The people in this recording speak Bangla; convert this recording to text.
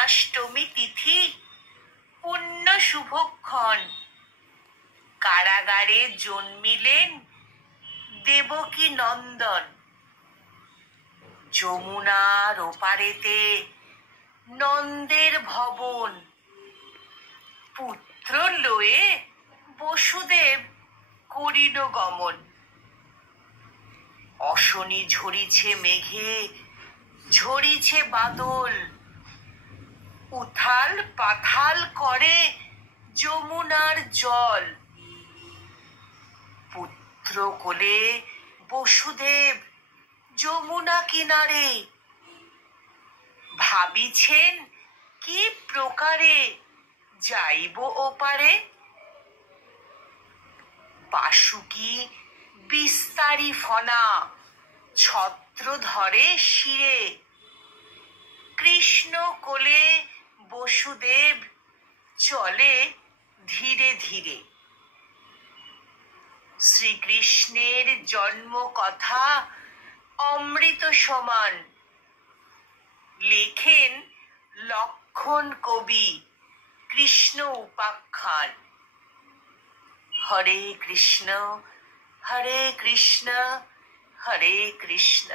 জন্মাষ্টমী তিথি পুণ্য শুভক্ষণ। কারাগারে জন্মিলেন দেবকী নন্দন। যমুনার ওপারেতে নন্দের ভবন। পুত্র লয়ে বসুদেব করিল গমন। অশনি ঝরিছে মেঘে, ঝরিছে বাদল। উথাল পাথাল করে যমুনার জল। পুত্র কোলে বসুদেব যমুনা কিনারে। ভাবিছেন কি প্রকারে যাইব ওপারে। বাসুকি বিস্তারি ফনা, ছত্র ধরে শিরে। কৃষ্ণ কোলে বসুদেব চলে ধীরে ধীরে। শ্রীকৃষ্ণের জন্ম কথা অমৃত সমান। লেখেন লক্ষণ কবি কৃষ্ণ উপাখ্যান। হরে কৃষ্ণ হরে কৃষ্ণ হরে কৃষ্ণ।